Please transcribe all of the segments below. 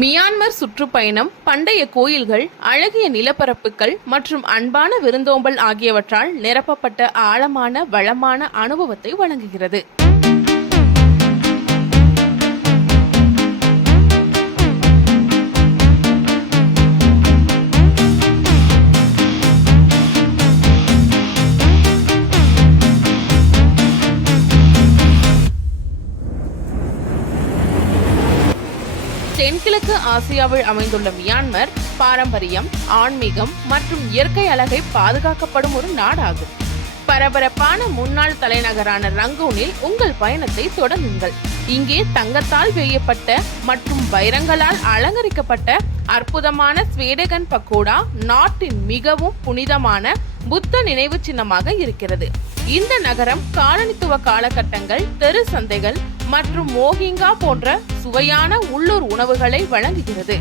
Myanmar சுற்றுப்பயணம் பண்டைய கோயில்கள் அழகிய நிலப்பரப்புகள் மற்றும் அன்பான விருந்தோம்பல் ஆகியவற்றால் நிரப்பப்பட்ட ஆழமான வளமான அனுபவத்தை வழங்குகிறது. தென்கிழக்கு ஆசியாவில் அமைந்துள்ள மியான்மர் பாரம்பரியம் ஆன்மீகம் மற்றும் இயற்கை அழகை பாதுகாக்கப்படும் ஒரு நாடாகும். பரபரப்பான முன்னாள் தலைநகரான ரங்கூனில் உங்கள் பயணத்தை தொடங்குங்கள். இங்கே தங்கத்தால் வேயப்பட்ட மற்றும் வைரங்களால் அலங்கரிக்கப்பட்ட அற்புதமான ஸ்வேடகன் பக்கோடா நாட்டின் மிகவும் புனிதமான புத்த நினைவு சின்னமாக இருக்கிறது. இந்த நகரம் காலனித்துவ காலகட்டங்கள் தெரு சந்தைகள் மற்றும் மோகிங்கா போன்ற சுவையான உள்ளூர் உணவுகளை வழங்குகிறது.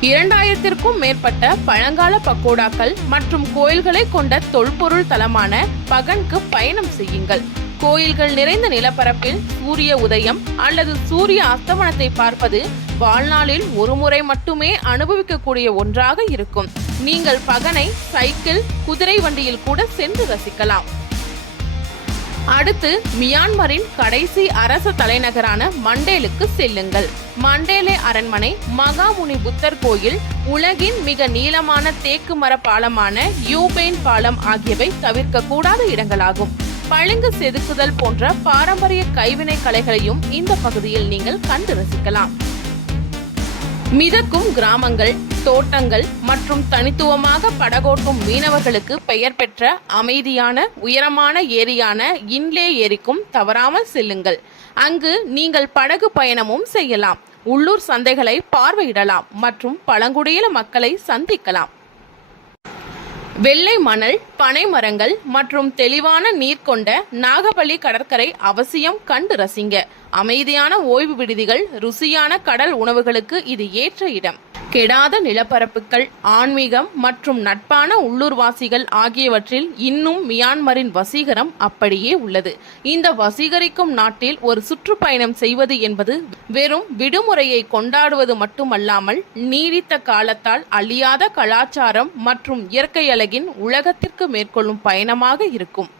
இரண்டாயிரத்திற்கும் மேற்பட்ட பழங்கால பக்கோடாக்கள் மற்றும் கோயில்களை கொண்ட தொல்பொருள் தலமான பகனுக்கு பயணம் செய்யுங்கள். கோயில்கள் நிறைந்த நிலப்பரப்பில் சூரிய உதயம் அல்லது சூரிய அஸ்தமனத்தை பார்ப்பது வாழ்நாளில் ஒரு முறை மட்டுமே அனுபவிக்கக்கூடிய ஒன்றாக இருக்கும். நீங்கள் பகனை சைக்கிள் குதிரை வண்டியில் கூட சென்று ரசிக்கலாம். அடுத்து மியான்மரின் கடைசி அரச தலைநகரான மண்டேலுக்கு செல்லுங்கள். மண்டேலே அரண்மனை மகாமுனி புத்தர் கோயில் உலகின் மிக நீளமான தேக்கு மர பாலமான யூபெயின் பாலம் ஆகியவை தவிர்க்க கூடாத இடங்களாகும். பழுங்கு செதுக்குதல் போன்ற பாரம்பரிய கைவினை கலைகளையும் இந்த பகுதியில் நீங்கள் கண்டு ரசிக்கலாம். மிதக்கும் கிராமங்கள் தோட்டங்கள் மற்றும் தனித்துவமாக படகோட்டும் மீனவர்களுக்கு பெயர் பெற்ற அமைதியான உயரமான ஏரியான இன்லே ஏரிக்கும் தவறாமல் செல்லுங்கள். அங்கு நீங்கள் படகு பயணமும் செய்யலாம். உள்ளூர் சந்தைகளை பார்வையிடலாம் மற்றும் பழங்குடியின மக்களை சந்திக்கலாம். வெள்ளை மணல் பனை மரங்கள் மற்றும் தெளிவான நீர் கொண்ட நாகபலி கடற்கரை அவசியம் கண்டு ரசிங்க. அமைதியான ஓய்வு விடுதிகள் ருசியான கடல் உணவுகளுக்கு இது ஏற்ற இடம். கெடாத நிலப்பரப்புகள் ஆன்மீகம் மற்றும் நட்பான உள்ளூர்வாசிகள் ஆகியவற்றில் இன்னும் மியான்மரின் வசீகரம் அப்படியே உள்ளது. இந்த வசீகரிக்கும் நாட்டில் ஒரு சுற்றுப்பயணம் செய்வது என்பது வெறும் விடுமுறையை கொண்டாடுவது மட்டுமல்லாமல் நீடித்த காலத்தால் அழியாத கலாச்சாரம் மற்றும் இயற்கை அழகின் உலகத்திற்கு மேற்கொள்ளும் பயணமாக இருக்கும்.